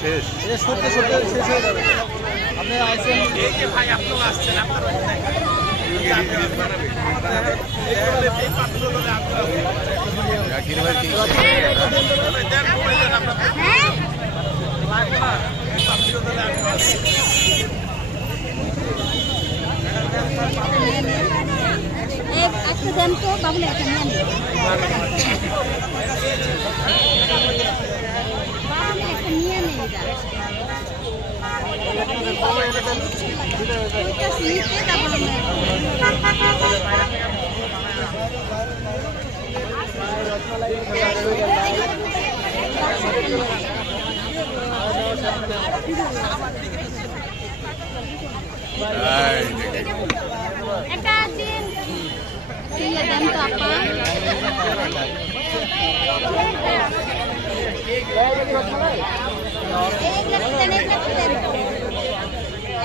শেষ। এটা সত্যি সত্যি শেষ হয়ে যাবে। আপনি আইসেন এই যে ভাই আপনিও আসছেন আপনার একটা দেন তো বাবুলে একটা নিয়ে নিন বাবুলে একটা নিয়ে নিন যা এটা নিতে তারপর এই দেখি। একটা দিন ঠিক দেন তো আপা এক লাখ দেন এক লাখ দেন